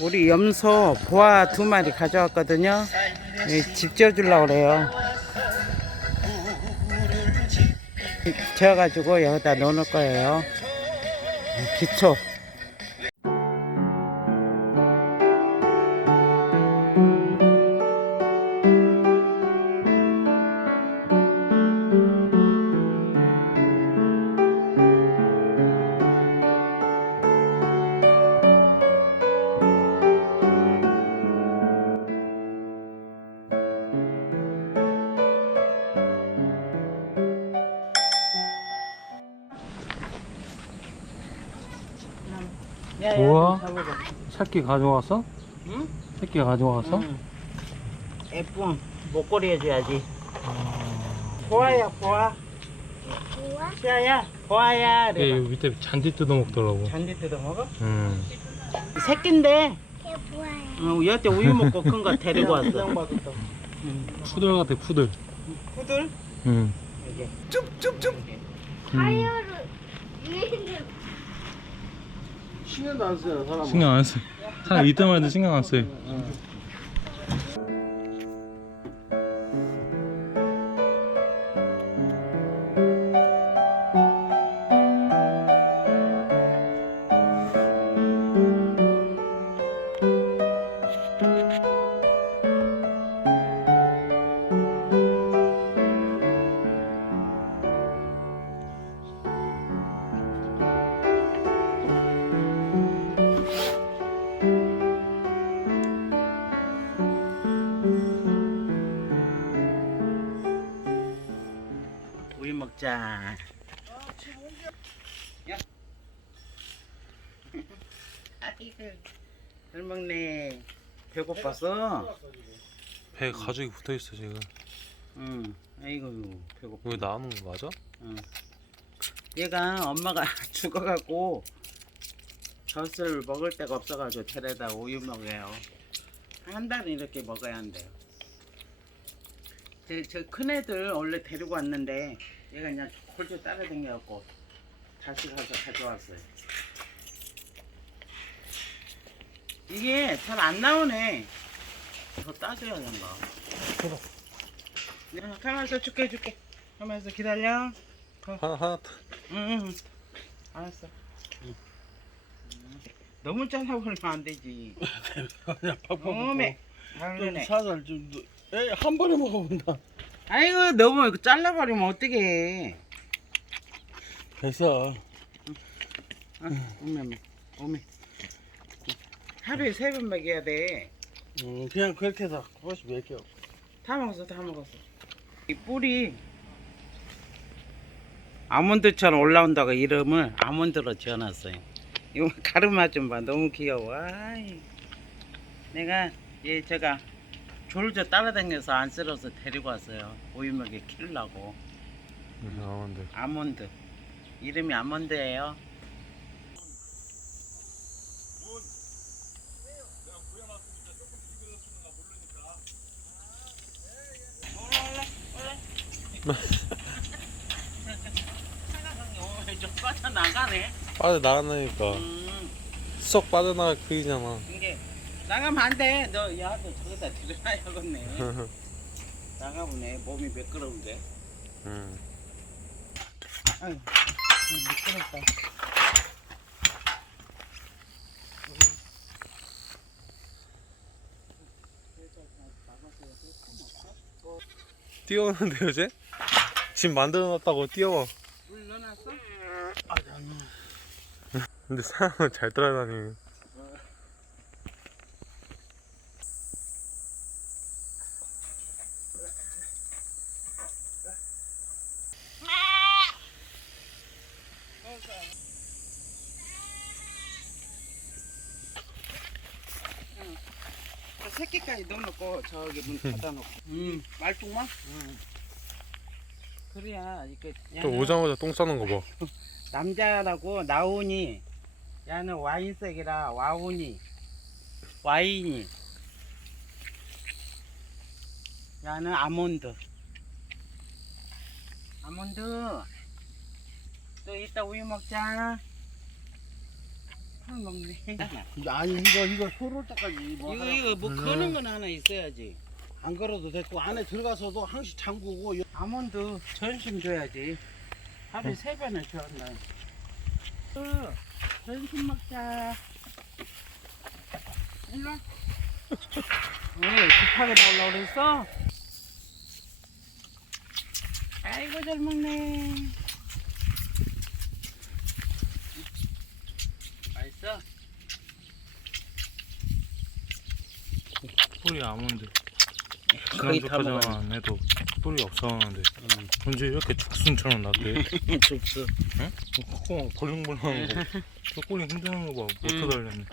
우리 염소 보아 두 마리 가져왔거든요. 예, 집 지어주려고 그래요. 지어가지고 여기다 넣어놓을 거예요. 기초. 우와. 새끼 가져왔어? 응? 새끼 가져왔어? 응. 예쁜 목걸이 해줘야지. 보아야 보아. 보아? 시아야 보아야. 얘 그래. 여기 밑에 잔디 뜯어 먹더라고. 잔디 뜯어 먹어? 음. 새끼인데. 어, 여태 우유 먹고 큰 거 데리고 왔어. 푸들 같아 푸들. 푸들? 응. 이게. 음. 신경도 안 써요 사람. 신경 안 써. 사람 이때만 해도 신경 안 써요. 자. 야. 아이고, 잘 먹네. 배고팠어? 배 가죽이 붙어 있어 지금. 응. 아이고, 배고파. 여기 나오는 거 맞아? 응. 얘가 엄마가 죽어갖고 젖을 먹을 데가 없어가지고 데려다 우유 먹어요. 한 달은 이렇게 먹어야 한대요. 저큰 애들 원래 데리고 왔는데 얘가 그냥 홀쭉 따라다녀갖고 다시 가서 가져왔어요. 이게 잘 안 나오네. 더 따줘야 된다. 야, 가만있어 줄게 줄게. 가만있어 기다려. 하나 하나. 응, 응. 알았어. 응. 너무 잘라버리면 안 되지. 그냥 팍팍 어메. 좀. 살살 좀. 에이 한 번에 먹어본다. 아이고 너무 이거 잘라버리면 어떡해. 됐어. 아, 오메 오메. 오메. 하루에 세 번 먹여야 돼. 음, 그냥 그렇게 해서 그것이 몇 개. 다 먹었어 다 먹었어. 이 뿌리 아몬드처럼 올라온다고 이름을 아몬드로 지어놨어요. 이거 가르마 좀 봐. 너무 귀여워. 아이. 내가 얘 제가 졸졸 따라다녀서 안 쓸어서 데리고 왔어요. 우유 먹이 키우려고. 나오는데. 아몬드. 이름이 아몬드예요. 좀 빠져나가네. 빠져 나가니까 음, 쏙 빠져나갈 크기잖아. 나가면 안 돼. 너 야, 너 저기다 들여놔야겠네. 나가보네. 몸이 매끄러운데. 응. 아유, 미끄럽다. 뛰어오는데 요새? 집 만들어놨다고 뛰어와. 물 넣어놨어? 근데 사람은 잘 따라다니네. 저 새끼까지 넣어놓고 저기 문 닫아놓고. 음, 말뚝만? 음. 그래야 이게 또 얘는 오자마자 똥 싸는 거 봐. 남자라고 나오니 야는 와인색이라 와우니 와인이 야는 아몬드 아몬드 또 이따 우유 먹자 풀 먹네. 아니 이거 이거 소를 때까지 뭐 이거 하라고. 이거 뭐 거는 건 하나 있어야지. 안 걸어도 됐고 안에 들어가서도 항시 잠그고 아몬드 전심 줘야지. 하루에 세 번을 줘한다. 어, 전심 먹자. 일로 와. 왜 급하게 나오려고 그랬어? 아이고 잘 먹네. 맛있어? 뿌리 아몬드. 거의 다 지난주까지만 해도 뿌리 없었는데 언제 이렇게 죽순처럼 났대? 죽수. 콧구멍 벌렁벌렁한 거. 저 꼬리 흔드는 거 봐. 못 음. 터달렸네.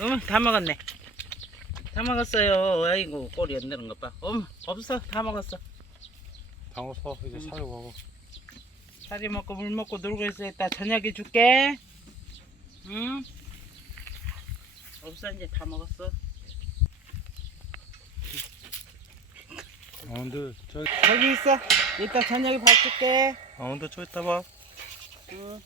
어머 다 먹었네. 다 먹었어요. 아이고 꼬리 안 되는 것 봐. 어머 없어 다 먹었어. 다 먹었어. 이제 음. 사료 먹어. 사리 먹고 물 먹고 놀고 있어. 이따 저녁에 줄게. 응? 없어 이제 다 먹었어. 아몬드 저 저기 있어. 이따 저녁에 밥 줄게. 아몬드 저 있다 봐. 응.